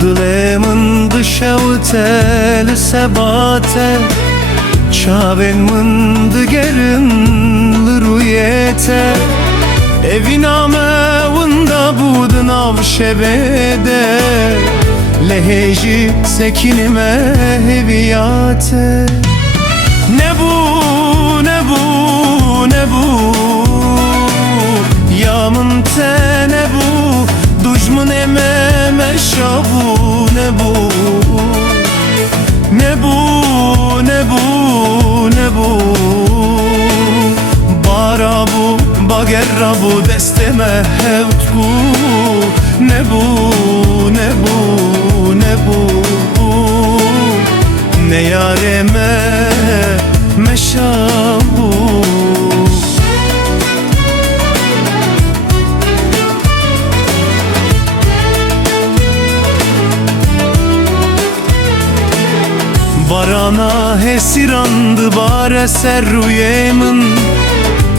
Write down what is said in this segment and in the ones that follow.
Dilemin dışavtel sebate Çaven mındı gerin liruyete Eviname vında budun av şebede Leheji sekinime heviyate Ne bu, ne bu, ne bu Yamın te ne bu Dujmun eme meşabu ne bu Ne bu, ne bu, ne bu Bara bu, bagerra bu Desteme hevt bu Ne bu, ne bu, ne bu Ne yareme meşabu Barana hesirandı bare serruyemin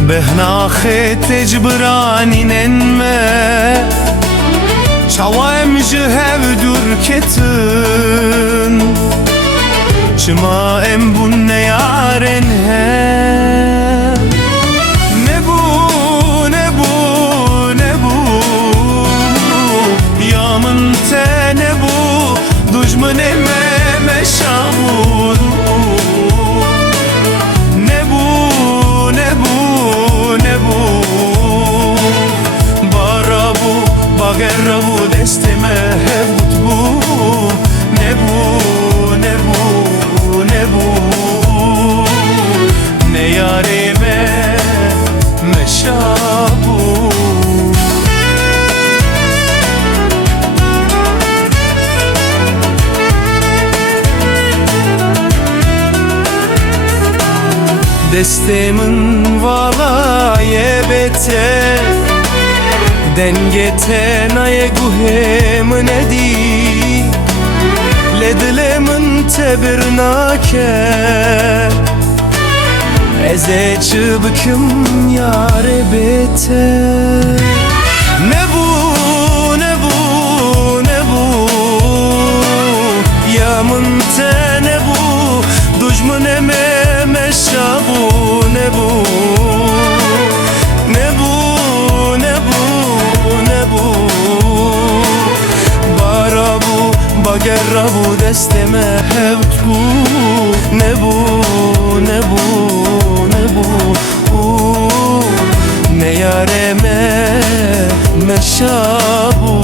Behnahe tecbiranin enme Çava emji hevdür ketin Çıma embun ne yaren he Ne bu, ne bu, ne bu Yamın te ne bu Dujmun eme meşabu Ne bu, ne bu, ne bu Bara bu, bagerra bu Desteme hevut bu Ne bu, ne bu, ne bu Ne yarime meşabu Destemin vala yebete Dengete naye guhemin edi Ledilemin tebirnake Eze çıbıkım yare bete Ne bu, ne bu, ne bu Yamın te ne bu Dujmun eme meşabu ne bu Ne bu, ne bu, ne bu Bara bu, bagerra bu Desteme hevt bu Ne bu, ne bu, ne bu Ne yareme meşabu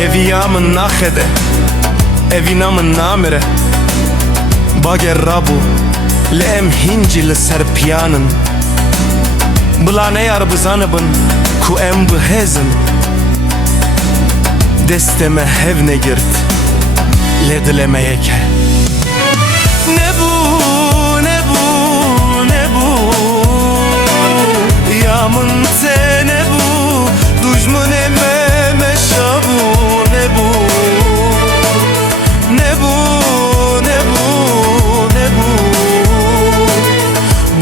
Eviyamın nahede Evinamın namire Bagerra bu Leem hincili serpiyanın Bulane yar bızanıbın Ku em bihezin Desteme hevne girt Ledilemeyeke Ne bu, ne bu, ne bu Yamın te ne bu Dujmun eme meşabu Ne bu, ne bu, ne bu, ne bu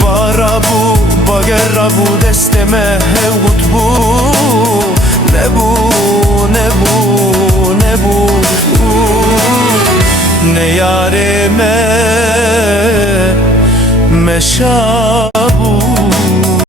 Bara bu, bagerra bu Desteme hevut bu Ne bu, ne bu, ne bu Ne yarime meşabu